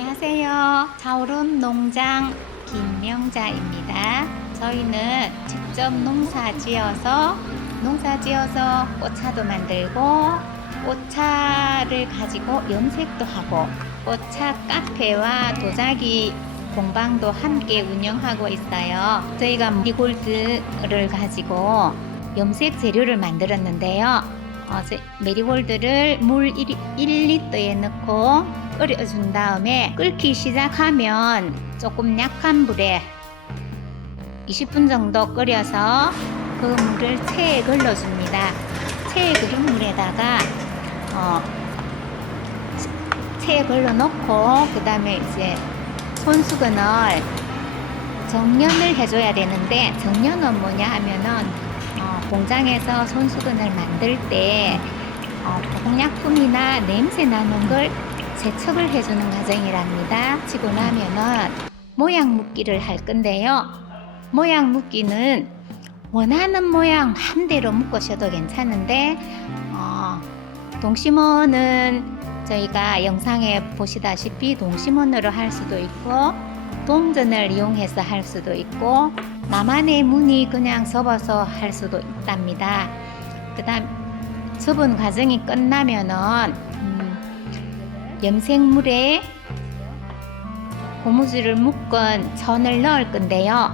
안녕하세요. 자오론 농장 김명자입니다. 저희는 직접 농사 지어서 농사 지어서 꽃차도 만들고 꽃차를 가지고 염색도 하고 꽃차 카페와 도자기 공방도 함께 운영하고 있어요. 저희가 미골드를 가지고 염색 재료를 만들었는데요. 메리골드를 물 1, 1리터에 넣고 끓여준 다음에 끓기 시작하면 조금 약한 불에 20분 정도 끓여서 그 물을 체에 걸러줍니다. 체에 그린 물에다가 어, 체에 걸러 놓고 그 다음에 이제 손수건을 정년을 해줘야 되는데 정년은 뭐냐 하면은 어, 공장에서 손수건을 만들 때 어, 보공약품이나 냄새 나는 걸 세척을 해주는 과정이랍니다. 치고 나면은 모양 묶기를 할 건데요. 모양 묶기는 원하는 모양 마음대로 묶으셔도 괜찮은데 어, 동심원은 저희가 영상에 보시다시피 동심원으로 할 수도 있고 동전을 이용해서 할 수도 있고 나만의 무늬 그냥 접어서 할 수도 있답니다. 그 다음 접은 과정이 끝나면은 음, 염색물에 고무줄을 묶은 천을 넣을 건데요.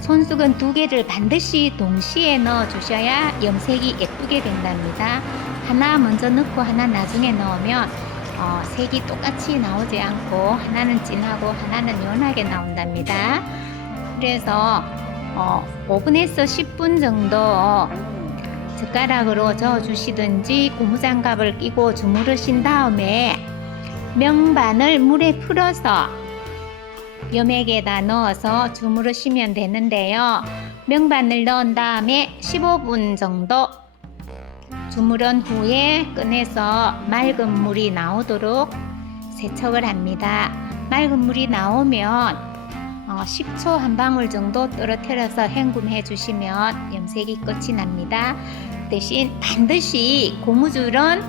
손수건 두 개를 반드시 동시에 넣어 주셔야 염색이 예쁘게 된답니다. 하나 먼저 넣고 하나 나중에 넣으면 어, 색이 똑같이 나오지 않고 하나는 진하고 하나는 연하게 나온답니다. 그래서 어, 5분에서 10분 정도 젓가락으로 저어 주시든지 고무장갑을 끼고 주무르신 다음에 명반을 물에 풀어서 염액에다 넣어서 주무르시면 되는데요. 명반을 넣은 다음에 15분 정도 주무른 후에 꺼내서 맑은 물이 나오도록 세척을 합니다. 맑은 물이 나오면 어, 10초 한 방울 정도 떨어뜨려서 헹굼해 주시면 염색이 끝이 납니다. 대신 반드시 고무줄은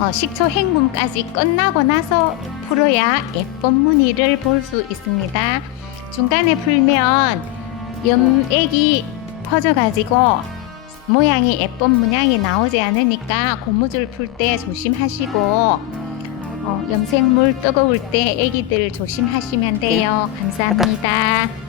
어, 식초 헹굼까지 끝나고 나서 풀어야 예쁜 무늬를 볼 수 있습니다. 중간에 풀면 염액이 퍼져가지고 모양이 예쁜 문양이 나오지 않으니까 고무줄 풀 때 조심하시고 어, 염색물 뜨거울 때 애기들 조심하시면 돼요. 감사합니다.